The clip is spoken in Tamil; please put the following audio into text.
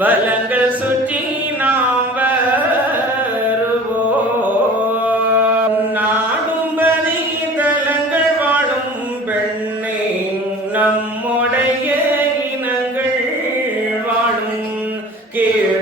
வலங்கள் சுற்றி நாம் வருவோம். நாடும் பதி தலங்கள் வாழும் பெண்ணை நம்முடைய இனங்கள் வாழும் கீழ்